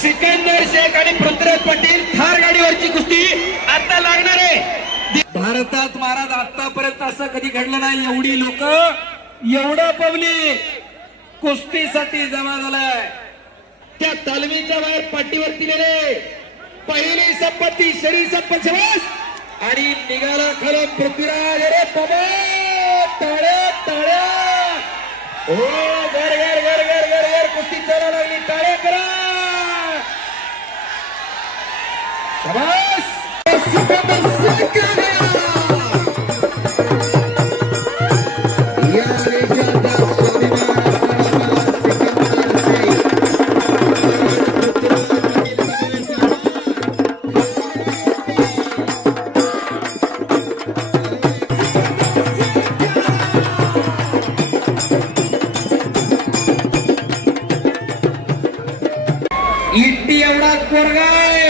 सिकंदर शेख आणि पृथ्वीराज पाटील थार गाडीवरची कुस्ती आता लागणार आहे। भारतात महाराज आतापर्यंत असं कधी घडलं नाही, एवढी लोक एवढं पब्लिक कुस्तीसाठी जमा झालाय। त्या तालमीच्या बाहेर पाठीवरती गेले, पहिली संपत्ती शरीर संपत्ती आणि निघाला खालून पृथ्वीराज। अरे बाबा टाळ्या टाळ्या, हो घर घर घर घर घर घर कुस्ती चालायला लागली, टाळ्या करा शाबास। इट्टी एवढाच पोरगा आहे,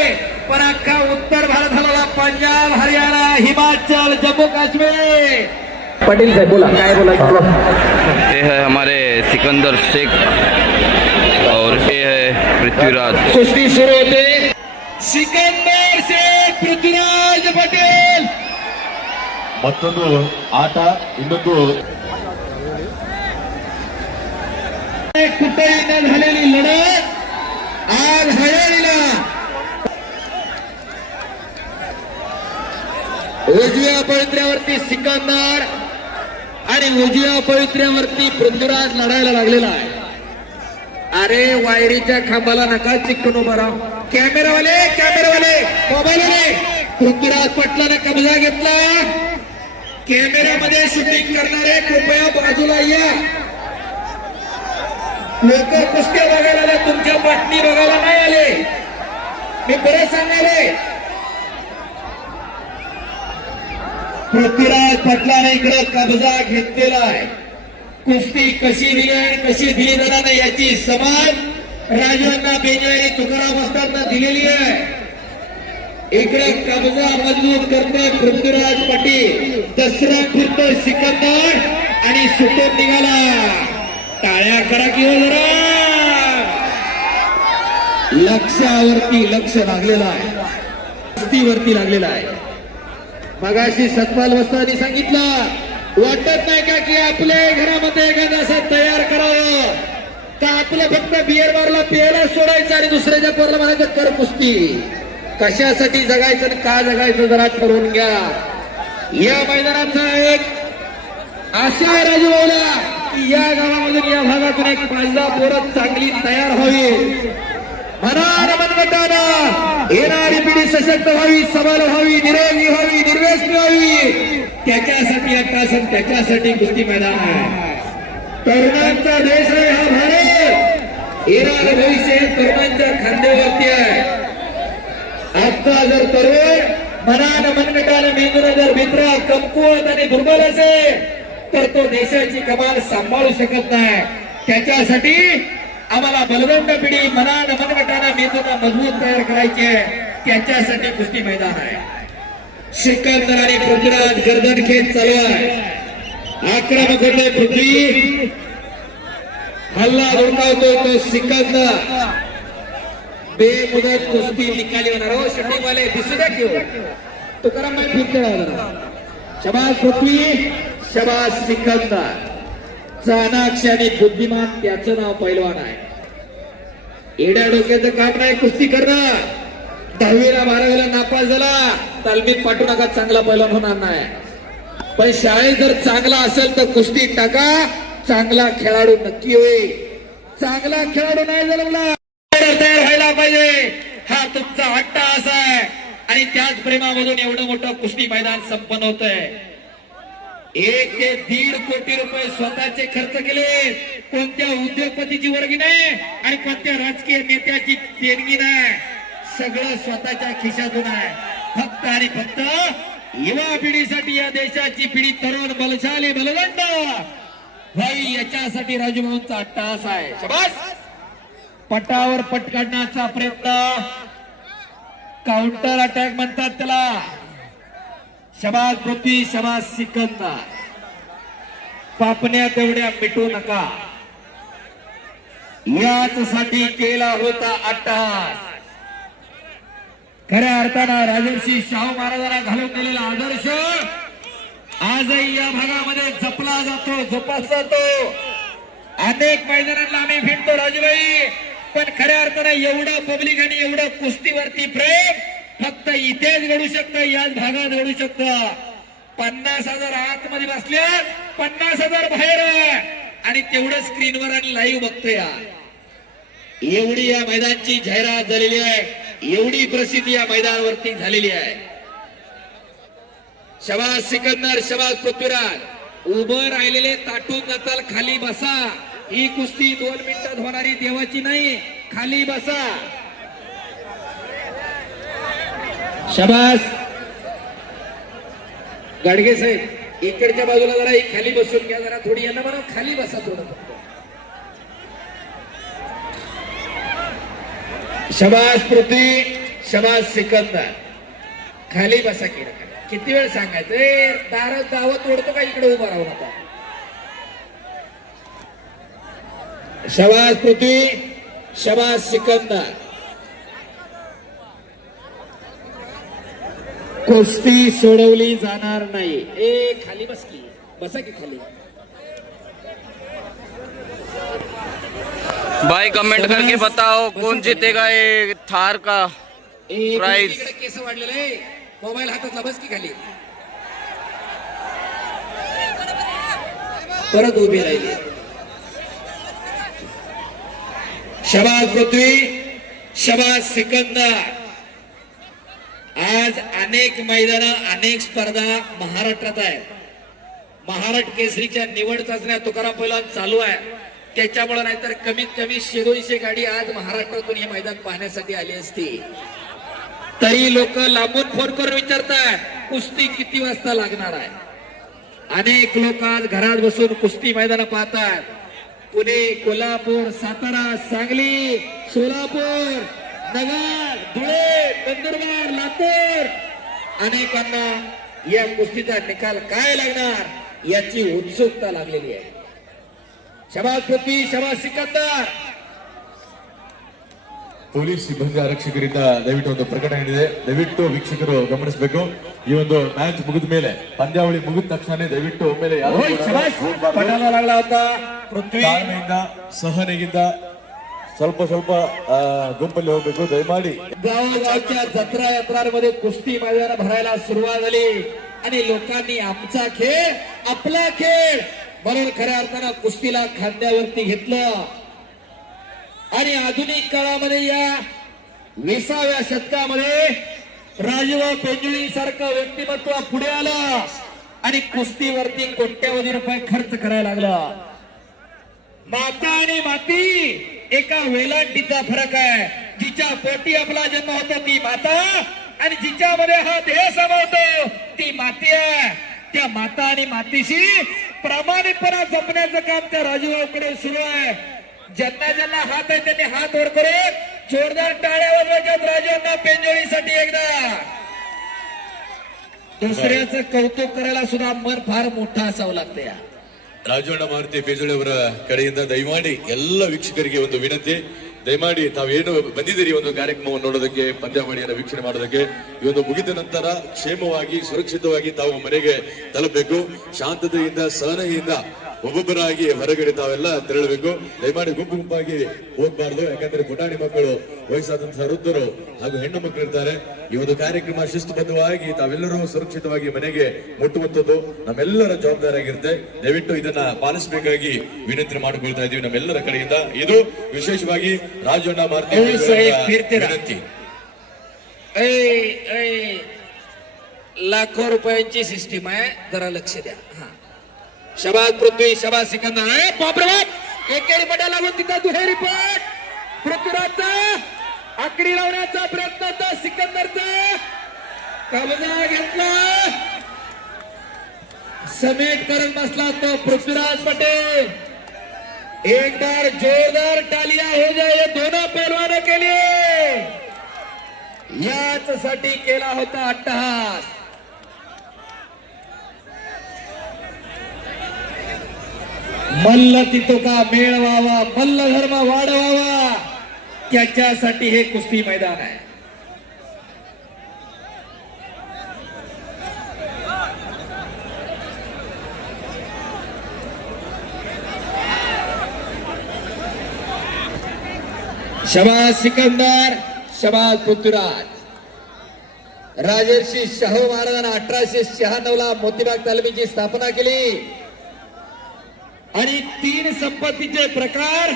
पण अख्खा उत्तर भारत हलवला, पंजाब हरियाणा हिमाचल जम्मू काश्मीर। पाटील साहेब बोला, काय बोला? ये है हमारे सिकंदर शेख और ये है पृथ्वीराज। कुस्ती सुरू होते, सिकंदर शेख पृथ्वीराज पटेल। ಮತ್ತೊಂದು ಆಟ ಇನ್ನೊಂದು कुठेही न झालेली लढत आज हरियाणीला उजव्या पवित्र्यावरती सिकंदर आणि उजव्या पवित्र्यावरती पृथ्वीराज लढायला लागलेला आहे। अरे वायरीच्या खांबाला नका चिकटून उभा राहा, कॅमेरावाले मोबाईलवाले। पृथ्वीराज पाटलाने कब्जा घेतला, कॅमेऱ्यामध्ये शूटिंग करणारे कृपया बाजूला या। लोक कुस्त्या बघायला आले, तुमच्या बातमी बघायला नाही आले, मी बरं सांगायले। पृथ्वीराज पाटलाने इकडे कब्जा घेतलेला आहे। कुस्ती कशी दिली आणि कशी दिली जाणार नाही याची समज राजांना बेजे आणि तुकाराम असताना दिलेली आहे। इकडे कब्जा मजबूत करतोय पृथ्वीराज पाटील, दसरा फिरतोय सिकंदर आणि सुटून निघाला। टाळ्या करा की जरा, लक्षावरती लक्ष लागलेलं आहे, कुस्तीवरती लागलेला आहे। मगाशी सतपाल वस्तानी सांगितलं, वाटत नाही का की आपल्या घरामध्ये एखादा असं तयार करावं का आपलं फक्त बियर बारला प्यायला सोडायचं आणि दुसऱ्याच्या पोराला म्हणायचं कर कुस्ती। कशासाठी जगायचं आणि का जगायचं जरा ठरवून घ्या। या मैदानाचा एक आशा आहे राजूभाऊला की या गावामधून या भागातून एक 5-10 पोरं चांगली तयार व्हावी, मनानं मनगटानं येणारी पिढी सशक्त व्हावी, सबल व्हावी, निरोगी व्हावी, निर्व्यसनी व्हावी। त्याच्यासाठी अट्टासन, त्याच्यासाठी कुस्ती मैदान आहे। तरुणांचा देश आहे हा भारत, येणारं भविष्य तरुणांच्या खांद्यावरती आहे। आता जर तरुण मनानं मनगटानं मेंदून जर मित्र कमकुवत आणि दुर्बल असेल तर तो देशाची कमाल सांभाळू शकत नाही। त्याच्यासाठी आम्हाला बलवंत पिढी मनानं मनगटानं मेंदून मजबूत तयार करायची आहे, त्याच्यासाठी कुस्ती मैदान आहे। सिकंदर आणि पृथ्वीराज गर्दन खेच चालू आहे, आक्रमक होते पृथ्वी, हल्ला धुडकावतोय तो सिकंदर। बेमुदत कुस्ती निकाली होणार हो, शूटिंग वाले दिसू द्या की तुकाराम माई फिरते राहणार। शबाज पृथ्वी, शबाज सिकंदर, चाणाक्ष आणि बुद्धिमान त्याचं नाव पैलवान आहे। एड्या डोक्याचं काम नाही कुस्ती करणं, 10वीला 12वीला नापास झाला तालमीत पाठवू नका, चांगला पैलवान होणार नाही। पण शाळेत जर चांगला असेल तर कुस्ती टाका, चांगला खेळाडू नक्की होईल। चांगला खेळाडू नाही जन्मला तयार व्हायला पाहिजे, हा तुमचा हट्ट असा आहे। आणि त्याच प्रेमामधून एवढं मोठं कुस्ती मैदान संपन्न होत आहे। 1 ते 1.5 कोटी रुपये स्वतःचे खर्च केले, कोणत्या उद्योगपतीची वर्गी नाही आणि कोणत्या राजकीय नेत्याची देणगी नाही, सगळं स्वतःच्या खिशातून आहे। फक्त आणि फक्त युवा पिढीसाठी, या देशाची पिढी तरुण बलशाली बलवंत व्हावी याच्यासाठी राजूभाऊंचा अट्टहास आहे। शाबास। पटावर पट काढण्याचा प्रयत्न, काउंटर अटॅक म्हणतात त्याला। शबाज पृथ्वी, शबाज सिकंदर, पापण्या तेवढ्या मिटू नका। याचसाठी केला होता अट्टहास. खऱ्या अर्थानं राजर्षी शाहू महाराजांना घालून दिलेला आदर्श आजही या भागामध्ये जपला जातो, जोपासला जातो. अनेक मैदानांना आम्ही फिरतो राजूबाई, पण खऱ्या अर्थानं एवढं पब्लिक आणि एवढं कुस्तीवरती प्रेम फक्त इथेच घडू शकतं, याच भागात घडू शकतं. 50,000 आतमध्ये बसल्या, 50,000 बाहेर, आणि तेवढं स्क्रीनवर आणि लाईव्ह बघतोय. एवढी या मैदानाची जाहिरात झालेली आहे, एवढी प्रसिद्धी या मैदानावरती झालेली आहे. शबाज सिकंदर, शबाज पृथ्वीराज. उभं राहिलेले ताटून जाताल, खाली बसा. ही कुस्ती 2 मिनिटात होणारी देवाची नाही, खाली बसा. शबाज गाडगे साहेब, इकडच्या बाजूला जरा ही खाली बसून घ्या, जरा थोडी यांना म्हणा खाली बसा थोडं. शबाज पृथ्वी, शबाज सिकंदर, खाली बसा. केलं किती वेळ सांगायचं, दारात दावत ओढतो का इकडे उभा राहून आता. शबाज पृथ्वी, शबाज सिकंदर. कुस्ती सोडवली जाणार नाही. ए खाली बस की, बसा की खाली. भाई कमेंट करके बताओ कौन जीतेगा ये थार का प्राइज. केस वाढलेलं आहे, मोबाईल हातातला, बस की खाली. परत उभी राहिली. शबाज पृथ्वी, शबाज सिकंदर. आज अनेक मैदान, अनेक स्पर्धा महाराष्ट्रात आहे. महाराष्ट्र केसरीच्या निवड चाचण्या तुकाराम पहिलवान चालू आहे. त्याच्यामुळे नाहीतर कमीत कमी 100-200 गाडी आज महाराष्ट्रातून हे मैदान पाहण्यासाठी आली असती. तरी लोक लांबून फोन करून विचारतात कुस्ती किती वाजता लागणार आहे. अनेक लोक आज घरात बसून कुस्ती मैदान पाहतात. पुणे, कोल्हापूर, सातारा, सांगली, सोलापूर, नगर, धुळे, नंदुरबार, लातूर, अनेकांना या कुस्तीचा निकाल काय लागणार याची उत्सुकता लागलेली आहे. शबाज पृथ्वी, शबाज सिकंदर. ಪೊಲೀಸ್ ಸಿಬ್ಬಂದಿ ಆರಕ್ಷಕರಿಂದ ದಯವಿಟ್ಟು ಒಂದು ಪ್ರಕಟಣೆ ಇದೆ, ದಯವಿಟ್ಟು ವೀಕ್ಷಕರು ಗಮನಿಸಬೇಕು. ಈ ಒಂದು ಮ್ಯಾಚ್ ಮುಗಿದ ಮೇಲೆ, ಪಂದ್ಯಾವಳಿ ಮುಗಿದ ತಕ್ಷಣ ದಯವಿಟ್ಟು ಒಮ್ಮೆಲೆ पटाला लागला होता पृथ्वी. ತಾಳ್ಮೆಯಿಂದ, ಸಹನೆಯಿಂದ ಸ್ವಲ್ಪ ಸ್ವಲ್ಪ ಗುಂಪಲ್ಲಿ ಹೋಗ್ಬೇಕು ದಯಮಾಡಿ. गावोगावच्या जत्रा यात्रांमध्ये कुस्ती मैदान भरायला सुरुवात झाली आणि लोकांनी आमचा खेळ, आपला खेळ म्हणून खऱ्या अर्थानं कुस्तीला खांद्यावरती घेतलं. आणि आधुनिक काळामध्ये या 20व्या शतकामध्ये राजूभाऊ पेंजुळी सारखं व्यक्तिमत्व पुढे आलं आणि कुस्तीवरती कोट्यावधी रुपये खर्च करायला लागला. माता आणि माती एका वेलांटीचा फरक आहे. जिच्या पोटी आपला जन्म होतो ती माता, आणि जिच्यामध्ये हा देह समावतो ती माती आहे. त्या माता आणि मातीशी प्रामाणिकपणा जपण्याचं काम त्या राजूभाऊकडे सुरू आहे. ज्यांना ज्यांना हात आहे त्यांनी हात वर करून जोरदार टाळ्या वाजवायच्यात राजूंना पेंजोळीसाठी. एकदा दुसऱ्याचं कौतुक करायला सुद्धा मन फार मोठं असावं लागतं. या ರಾಜಣ್ಣ ಮಾರುತಿ ಪೇಜೋಳಿ ಅವರ ಕಡೆಯಿಂದ ದಯಮಾಡಿ ಎಲ್ಲ ವೀಕ್ಷಕರಿಗೆ ಒಂದು ವಿನಂತಿ, ದಯಮಾಡಿ ತಾವೇನು ಬಂದಿದ್ದೀರಿ ಒಂದು ಕಾರ್ಯಕ್ರಮವನ್ನು ನೋಡೋದಕ್ಕೆ, ಪಂದ್ಯಾವಳಿಯನ್ನು ವೀಕ್ಷಣೆ ಮಾಡೋದಕ್ಕೆ, ಈ ಒಂದು ಮುಗಿದ ನಂತರ ಕ್ಷೇಮವಾಗಿ ಸುರಕ್ಷಿತವಾಗಿ ತಾವು ಮನೆಗೆ ತಲುಪಬೇಕು. ಶಾಂತತೆಯಿಂದ, ಸಹನೆಯಿಂದ ಒಬ್ಬೊಬ್ಬರಾಗಿ ಹೊರಗಡೆ ತಾವೆಲ್ಲ ತೆರಳಬೇಕು. ದಯಮಾಡಿ ಗುಂಪು ಗುಂಪಾಗಿ ಹೋಗ್ಬಾರ್ದು, ಯಾಕಂದ್ರೆ ಪುಟಾಣಿ ಮಕ್ಕಳು, ವಯಸ್ಸಾದಂತಹ ವೃದ್ಧರು ಹಾಗೂ ಹೆಣ್ಣು ಮಕ್ಕಳು ಇರ್ತಾರೆ. ಈ ಒಂದು ಕಾರ್ಯಕ್ರಮ ಶಿಸ್ತುಬದ್ಧವಾಗಿ ತಾವೆಲ್ಲರೂ ಸುರಕ್ಷಿತವಾಗಿ ಮನೆಗೆ ಮುಟ್ಟುವಂಥದ್ದು ನಮ್ಮೆಲ್ಲರ ಜವಾಬ್ದಾರಿಯಾಗಿರುತ್ತೆ. ದಯವಿಟ್ಟು ಇದನ್ನ ಪಾಲಿಸಬೇಕಾಗಿ ವಿನಂತಿ ಮಾಡಿಕೊಳ್ತಾ ಇದೀವಿ ನಮ್ಮೆಲ್ಲರ ಕಡೆಯಿಂದ. ಇದು ವಿಶೇಷವಾಗಿ ರಾಜಣ್ಣ ಮಾರುತಿ ವಿನಂತಿ. लाखो रुपयांची सिस्टीम आहे, जरा लक्ष द्या. शबाज पृथ्वी, शबाज सिकंदर. बापरे बाप, एकेरी पटा लागून तिथं दुहेरी पट. पृथ्वीराजचा आकडी लावण्याचा प्रयत्न होता, सिकंदरचा कब्जा घेतला, समेट करत बसला तो पृथ्वीराज पटेल. एक बार जोरदार तालियां हो जाए दोनों पहलवानों के लिए. याच साठी केला होता अट्टहास. मल्ल तितोका मेळ व्हावा, मल्ल धर्म वाढवावा, त्याच्यासाठी हे कुस्ती मैदान आहे. शबाज सिकंदर, शबाज पृथ्वीराज. राजर्षी शाहू महाराजांना 1896 ला मोतीबाग तालमीची स्थापना केली आणि 3 संपत्तीचे प्रकार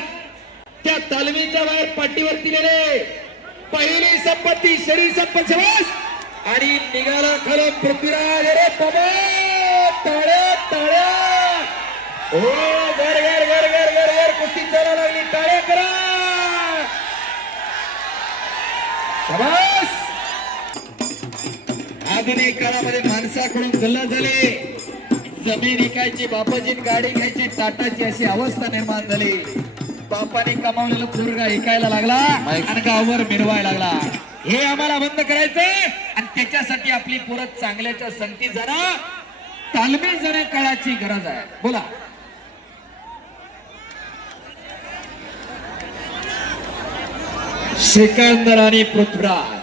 त्या तालमीच्या बाहेर पाठीवरती लिहिले. पहिली संपत्ती शरीर संपत्ती आणि निघाला खालून पृथ्वीराज. अरे बाबा, टाळ्या टाळ्या. हो, घर घर घर घर घर घर कुस्ती चालू लागली. टाळ्या करा. शाबास. आधुनिक काळामध्ये माणसाकडून गल्ला झाले. जमीन विकायची, बापाची गाडी घ्यायची, टाटाची अशी अवस्था निर्माण झाली. बापाने कमावलेला पोरगा ऐकायला लागला आणि गावावर मिरवायला लागला. हे आम्हाला बंद करायचंय आणि त्याच्यासाठी आपली पोरं चांगल्याच्या संगती जाणं, तालमीत जाण्या काळाची गरज आहे. बोला. सिकंदर आणि पृथ्वीराज.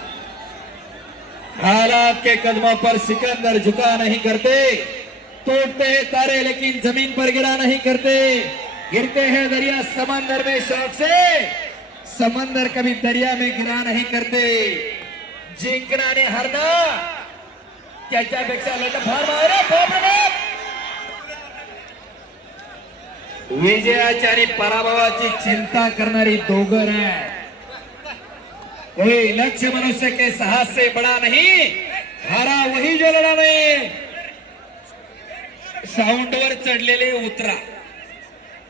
हालात के कदमों पर सिकंदर झुका नहीं करते, टूटते हैं तारे लेकिन जमीन पर गिरा नहीं करते. गिरते हैं दरिया समंदर में शौक से, समंदर कभी दरिया में गिरा नहीं करते. जिंकणं आणि हरणं त्याच्यापेक्षा लटफार विजयाची आणि पराभवाची चिंता करणारी दोघं आहे. कोई लक्ष्य मनुष्य के साहस से बड़ा नहीं, हारा वही जो लढा नाही. साऊंडवर चढलेले उतरा.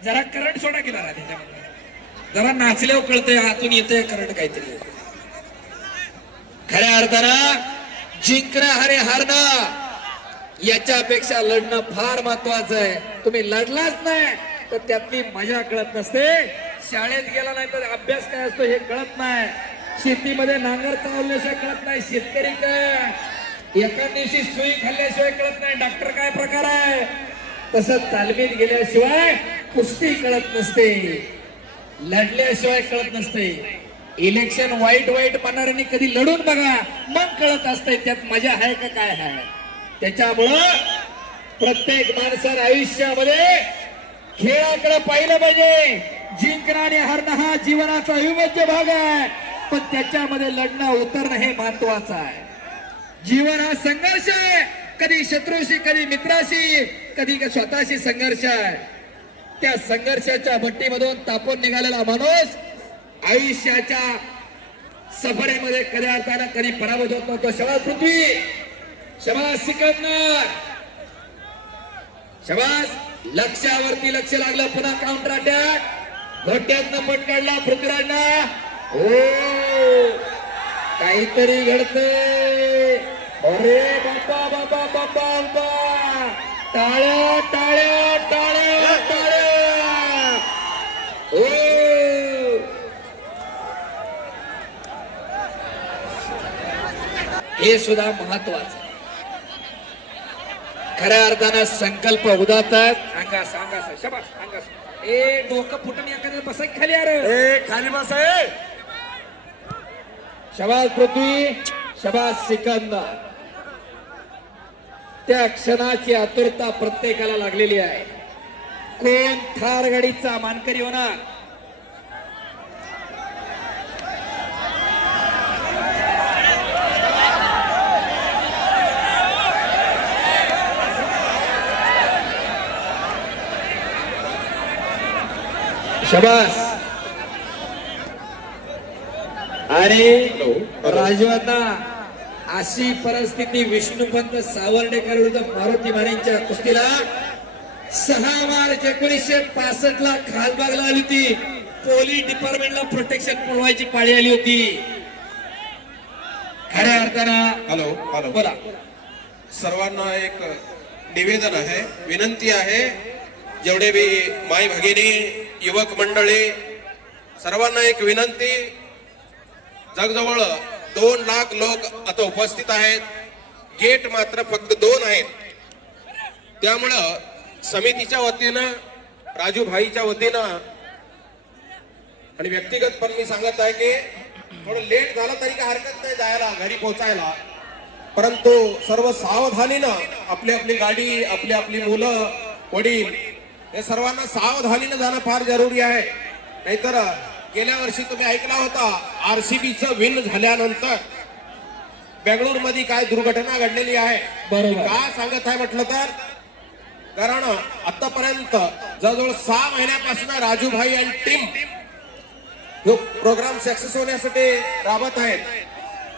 जरा करंट सोडा केला ना त्याच्यामध्ये. जरा नाचल्यावर कळतंय आतून येतंय करंट काहीतरी. खऱ्या अर्थानं जिंकणं आणि हारणं याच्यापेक्षा लढणं फार महत्वाचं आहे. तुम्ही लढलाच नाही तर त्यातली मजा कळत नसते. शाळेत गेला नाही तर अभ्यास काय असतो हे कळत नाही. शेतीमध्ये नांगर चालवल्याशिवाय कळत नाही शेतकरी काय. एका दिवशी सुई खाल्ल्याशिवाय कळत नाही डॉक्टर काय प्रकार आहे. तसं तालमीत गेल्याशिवाय कुस्ती कळत नसते, लढल्याशिवाय कळत नसते. इलेक्शन वाईट वाईट म्हणणाऱ्यांनी कधी लढून बघा, मग कळत असते त्यात मजा आहे का काय आहे. त्याच्यामुळं प्रत्येक माणसानं आयुष्यामध्ये खेळाकडे पाहिलं पाहिजे. जिंकणं आणि हरणं हा जीवनाचा अविभाज्य भाग आहे, पण त्याच्यामध्ये लढणं उतरणं हे महत्वाचं आहे. जीवन हा संघर्ष आहे. कधी शत्रूशी, कधी मित्राशी, कधी स्वतःशी संघर्ष आहे. त्या संघर्षाच्या भट्टीमधून तापून निघालेला माणूस आयुष्याच्या सफरेमध्ये कधी अर्थानं कधी पराभूत होत नव्हतो. शबास पृथ्वी, शबास सिकंदर, शबास. लक्ष्यावरती लक्ष लागलं. पुन्हा काउंटर अटॅक. घोट्यातनं पट काढला पृथ्वीराजनं. हो, काहीतरी घडतंय. अरे बाबा बाबा बाबा बाबा. टाळ्या टाळ्या टाळ्या टाळ्या. हो, हे सुद्धा महत्वाचं. खऱ्या अर्थानं संकल्प उदातात. अंगास अंगास शबास अंगास. ए डोकं फुटून एखाद्या बसाय खाली. अरे खाली बसाय. शबास पृथ्वी, शबास सिकंदर. त्या क्षणाची आतुरता प्रत्येकाला लागलेली आहे. कोण थार गाडीचा मानकरी होणार. शबास. आणि राजवांना अशी परिस्थिती विष्णुपंत सावर्डेकर विरुद्ध मारुती मानेंच्या कुस्तीला 6 मार्च 1965 ला खासबागला आली होती. पोलीस डिपार्टमेंटला प्रोटेक्शन पुरवायची पाळी आली होती. खऱ्या अर्थानं हॅलो हॅलो बोला. सर्वांना एक निवेदन आहे, विनंती आहे. जेवढे बी माई भगिनी, युवक मंडळी, सर्वांना एक विनंती. जगजवळ 2 लाख लोक आता उपस्थित आहेत. गेट मात्र फक्त 2 आहेत. त्यामुळं समितीच्या वतीनं राजू भाईच्या वतीनं आणि व्यक्तिगत पण मी सांगत आहे की थोडं लेट झालं तरी काय हरकत नाही जायला घरी पोहोचायला, परंतु सर्व सावधानीनं आपली आपली गाडी, आपली आपली मुलं, वडील हे सर्वांना सावधानीनं जाणं फार जरुरी आहे. नाहीतर गेल्या वर्षी तुम्ही ऐकला होता RCBचं विन झाल्यानंतर बेंगळूर मध्ये काय दुर्घटना घडलेली आहे. बरोबर. का सांगत आहे म्हटलं तर कारण आतापर्यंत जवळजवळ 6 महिन्यापासून राजूभाई आणि टीम जो प्रोग्राम सक्सेस होण्यासाठी राबत आहेत,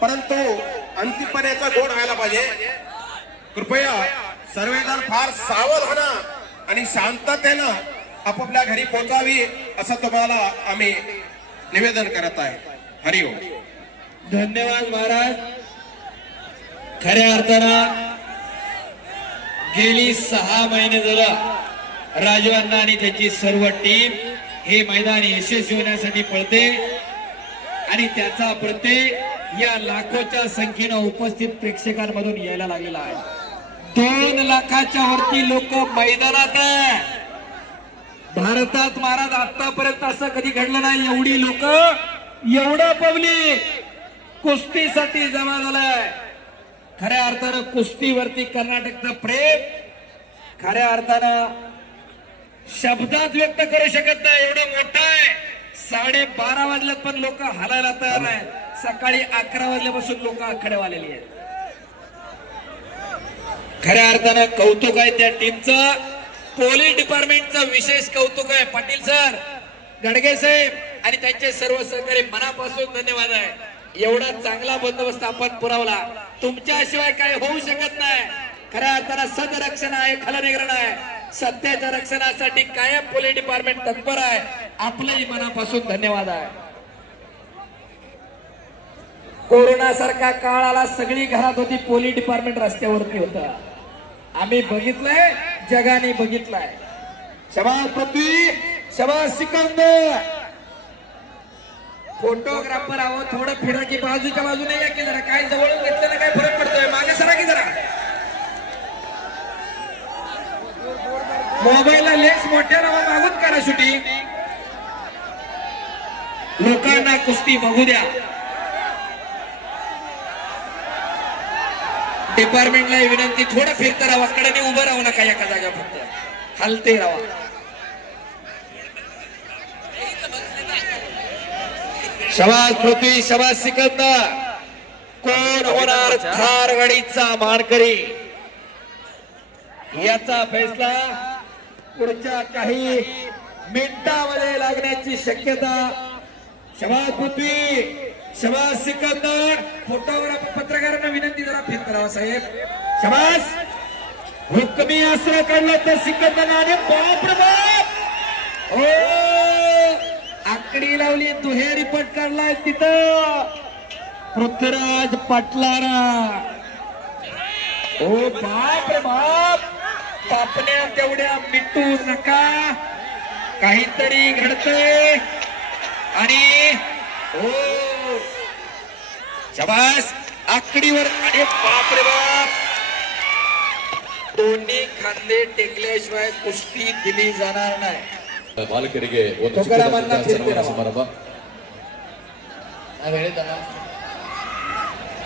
परंतु अंतिमपणे याचा गोड व्हायला पाहिजे. कृपया सर्वजण फार सावधान आणि शांततेनं आपापल्या घरी पोहोचावी असं तुम्हाला आम्ही निवेदन करत आहे. हरिओम. धन्यवाद महाराज. खऱ्या अर्थानं गेली 6 महिने झालं राजू अण्णा आणि त्याची सर्व टीम हे मैदान यशस्वी होण्यासाठी पळते आणि त्याचा प्रत्यय या लाखोच्या संख्येनं उपस्थित प्रेक्षकांमधून यायला लागलेला आहे. 2 लाखाच्या वरती लोक मैदानात आहे. भारतात महाराज आतापर्यंत असं कधी घडलं नाही. एवढी लोक, एवढं पब्लिक कुस्तीसाठी जमा झालाय. खऱ्या अर्थानं कुस्तीवरती कर्नाटकचं प्रेम खऱ्या अर्थानं शब्दात व्यक्त करू शकत नाही, एवढं मोठं आहे. 12:30 वाजल्यात पण लोक हलायला तयार नाही. सकाळी 11 वाजल्यापासून लोक आखाड्यावर आलेली आहेत. खऱ्या अर्थानं कौतुक आहे त्या टीमचं. पोलीस डिपार्टमेंटचं विशेष कौतुक आहे. पाटील सर, गडगे साहेब आणि त्यांचे सर्व सहकारी मनापासून धन्यवाद आहे. एवढा चांगला बंदोबस्त आपण पुरवला. तुमच्याशिवाय काही होऊ शकत नाही. खऱ्या अर्थानं सदरक्षण आहे, खलनिग्रहण आहे. सत्याच्या रक्षणासाठी कायम पोलीस डिपार्टमेंट तत्पर आहे. आपलंही मनापासून धन्यवाद आहे. कोरोना सारखा काळ आला, सगळी घरात होती, पोलीस डिपार्टमेंट रस्त्यावरती होतं. आम्ही बघितलंय, जगाने बघितलंय. शबास पृथ्वी, शबास सिकंदर. फोटोग्राफर आहो, थोडं फिरा की बाजूच्या बाजूने या की जरा. काय जवळून घेतलेला काय फरक पडतोय? मागे सरा की जरा. मोबाईलला लेन्स मोठ्या नावा मागून करा शूटिंग. लोकांना कुस्ती बघू द्या. डिपार्टमेंटला विनंती, थोडं फिरता राहा, कडेने उभं राहू नका एका जागा, फक्त हलते राहा. शबास पृथ्वी, शबास सिकंदर. कोण होणार थार गाडीचा मानकरी याचा फैसला पुढच्या काही मिनिटांमध्ये लागण्याची शक्यता. शबास पृथ्वी, शबास सिकंदर. फोटोग्राफर पत्रकारांना विनंती, जरा फिरत राहा साहेब. शबास. हुकमी अस्त्र काढलं तर सिकंदर आणि बाप रे बाप. ओ, आकडी लावली, दुहेरी पट काढलाय तिथं पृथ्वीराज पाटलारा. ओ बाप रे बाप. पापण्या तेवढ्या मिटू नका, काहीतरी घडतंय. आणि ओ शबास. आकडीवर, अरे बाप रे बाप. दोन्ही खांदे टेकल्याशिवाय कुस्ती दिली जाणार नाही. ಬಾಲಕರಿಗೆ ಒಂದು ತುಕಾರಾಮನ್ನ ಸನ್ಮಾನ ಸಮಾರಂಭ.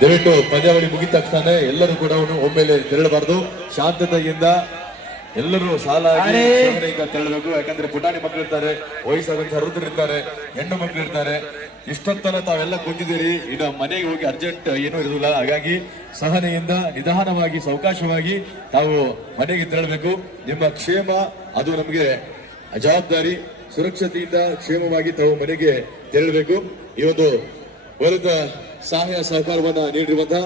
ದಯವಿಟ್ಟು ಪಂದ್ಯಾವಳಿ ಮುಗಿದ ತಕ್ಷಣ ಎಲ್ಲರೂ ಕೂಡ ಒಮ್ಮೆಲೆ ತೆರಳಬಾರದು. ಶಾಂತತೆಯಿಂದ ಎಲ್ಲರೂ ಸಾಲಾಗಿ ಈಗ ತೆರಳಬೇಕು. ಯಾಕಂದ್ರೆ ಪುಟಾಣಿ ಮಕ್ಕಳು ಇರ್ತಾರೆ, ವಯಸ್ಸಾದಂತಹ ವೃದ್ಧರು ಇರ್ತಾರೆ, ಹೆಣ್ಣು ಮಕ್ಕಳು ಇರ್ತಾರೆ. ಇಷ್ಟೊತ್ತನ ತಾವೆಲ್ಲ ಕೂತಿದ್ದೀರಿ, ಇನ್ನು ಮನೆಗೆ ಹೋಗಿ ಅರ್ಜೆಂಟ್ ಏನೂ ಇರುವುದಿಲ್ಲ. ಹಾಗಾಗಿ ಸಹನೆಯಿಂದ ನಿಧಾನವಾಗಿ ಸಾವಕಾಶವಾಗಿ ತಾವು ಮನೆಗೆ ತೆರಳಬೇಕು. ನಿಮ್ಮ ಕ್ಷೇಮ ಅದು ನಮಗೆ ಜವಾಬ್ದಾರಿ. ಸುರಕ್ಷತೆಯಿಂದ ಕ್ಷೇಮವಾಗಿ ತಾವು ಮನೆಗೆ ತೆರಳಬೇಕು. ಈ ಒಂದು ವರದ ಸಹಾಯ ಸಹಕಾರವನ್ನ ನೀಡಿರುವಂತಹ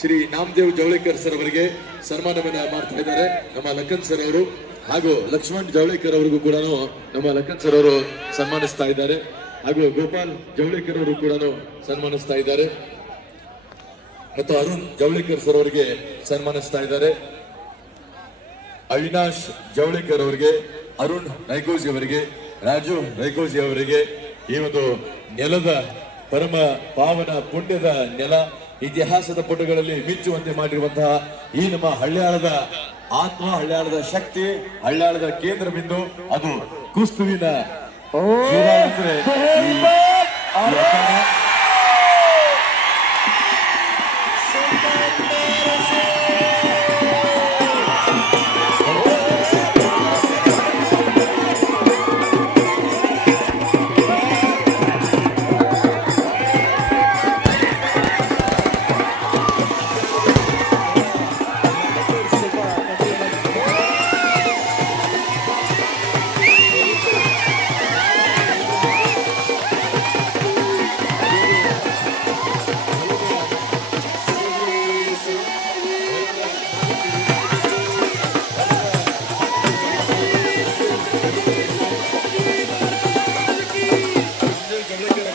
ಶ್ರೀ ನಾಮದೇವ್ ಜವಳೇಕರ್ ಸರ್ ಅವರಿಗೆ ಸನ್ಮಾನವನ್ನ ಮಾಡ್ತಾ ಇದ್ದಾರೆ ನಮ್ಮ ಲಖನ್ ಸರ್ ಅವರು. ಹಾಗೂ ಲಕ್ಷ್ಮಣ್ ಜವಳೇಕರ್ ಅವರಿಗೂ ಕೂಡ ನಮ್ಮ ಲಖನ್ ಸರ್ ಅವರು ಸನ್ಮಾನಿಸ್ತಾ ಇದ್ದಾರೆ. ಹಾಗೂ ಗೋಪಾಲ್ ಜವಳೇಕರ್ ಅವರು ಕೂಡ ಸನ್ಮಾನಿಸ್ತಾ ಇದ್ದಾರೆ. ಮತ್ತು ಅರುಣ್ ಜವಳೇಕರ್ ಸರ್ ಅವರಿಗೆ ಸನ್ಮಾನಿಸ್ತಾ ಇದ್ದಾರೆ. ಅವಿನಾಶ್ ಜವಳೇಕರ್ ಅವರಿಗೆ, ಅರುಣ್ ರೈಕೋಜಿ ಅವರಿಗೆ, ರಾಜು ರೈಕೋಜಿ ಅವರಿಗೆ ಈ ಒಂದು ನೆಲದ ಪರಮ ಪಾವನ ಪುಣ್ಯದ ನೆಲ, ಇತಿಹಾಸದ ಪುಟಗಳಲ್ಲಿ ಮಿಂಚುವಂತೆ ಮಾಡಿರುವಂತಹ ಈ ನಮ್ಮ ಹಳ್ಯಾಳದ ಆತ್ಮ, ಹಳ್ಯಾಳದ ಶಕ್ತಿ, ಹಳ್ಯಾಳದ ಕೇಂದ್ರ ಬಿಂದು ಅದು ಕುಸ್ತಿನ ಜೀವ ಅಂದ್ರೆ ಈ- ಈ ಆಟ